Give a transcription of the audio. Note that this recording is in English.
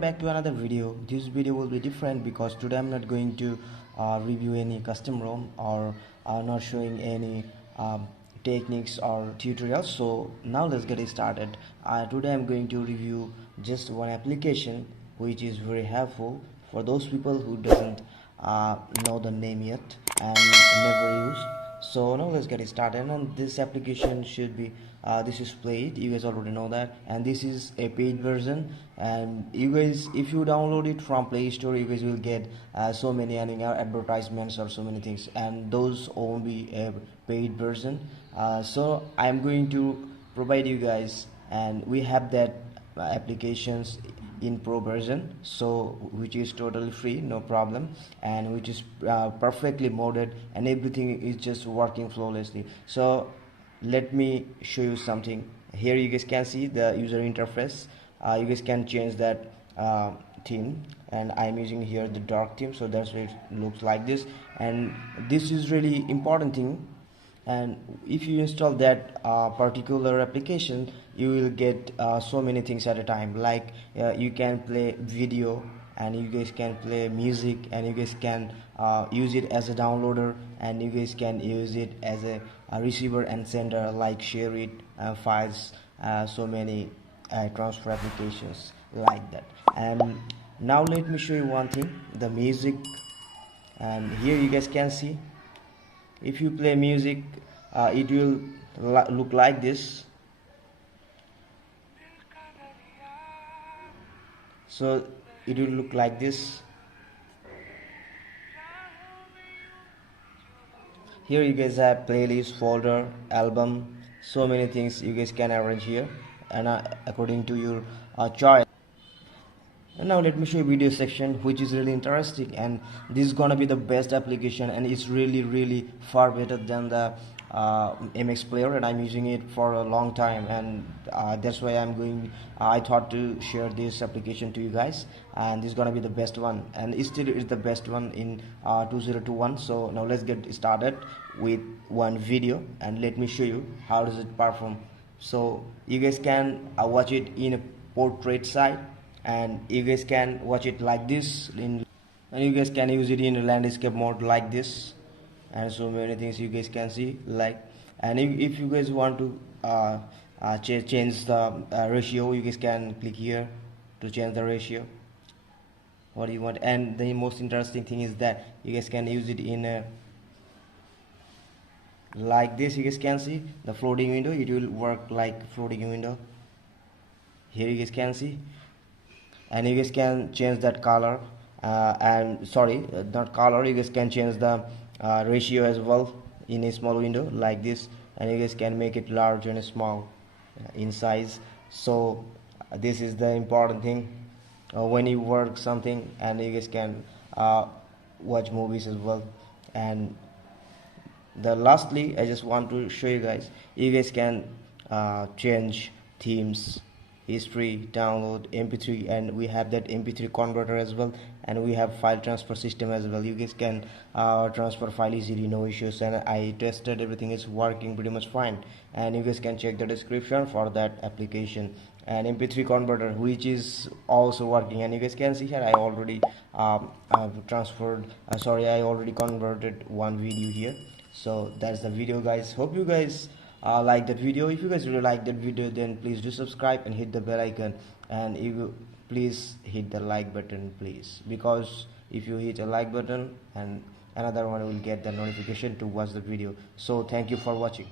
welcome back to another video. This video will be different because today I'm not going to review any custom ROM or not showing any techniques or tutorials. So now let's get it started. Today I'm going to review just one application which is very helpful for those people who doesn't know the name yet and never used. So now let's get it started. And this application should be this is Playit, you guys already know that, and this is a paid version. And you guys, if you download it from Play Store, you guys will get so many advertisements or so many things, and those won't be a paid version. So I'm going to provide you guys, and we have that applications in pro version, so which is totally free, no problem, and which is perfectly modded, and everything is just working flawlessly. So let me show you something. Here you guys can see the user interface. You guys can change that theme, and I'm using here the dark theme, so that's why it looks like this. And this is really important thing, and if you install that particular application, you will get so many things at a time, like you can play video, and you guys can play music, and you guys can use it as a downloader, and you guys can use it as a receiver and sender, like share it files, so many transfer applications like that. And now let me show you one thing, the music. And here you guys can see, if you play music, it will look like this. So it will look like this. Here you guys have playlist, folder, album, so many things you guys can arrange here, and according to your choice. And now let me show you video section, which is really interesting, and this is gonna be the best application, and it's really far better than the MX player, and I'm using it for a long time, and that's why I thought to share this application to you guys, and this is gonna be the best one, and it still is the best one in 2021. So now let's get started with one video, and let me show you how does it perform. So you guys can watch it in a portrait side, and you guys can watch it like this and you guys can use it in landscape mode like this, and so many things you guys can see, like. And if you guys want to change the ratio, you guys can click here to change the ratio what do you want. And the most interesting thing is that you guys can use it in a like this. You guys can see the floating window, it will work like floating window. Here you guys can see, and you guys can change that color, and sorry, not color, you guys can change the ratio as well in a small window like this, and you guys can make it large and small in size. So this is the important thing when you work something, and you guys can watch movies as well. And lastly, I just want to show you guys, you guys can change themes, history, download, mp3, and we have that mp3 converter as well, and we have file transfer system as well. You guys can transfer file easily, no issues, and I tested, everything is working pretty much fine. And you guys can check the description for that application. And mp3 converter, which is also working, and you guys can see here I already transferred I already converted one video here. So that's the video, guys. Hope you guys like that video. If you guys really like that video, then please do subscribe and hit the bell icon, and you please hit the like button, please, because if you hit a like button, and another one will get the notification to watch the video. So thank you for watching.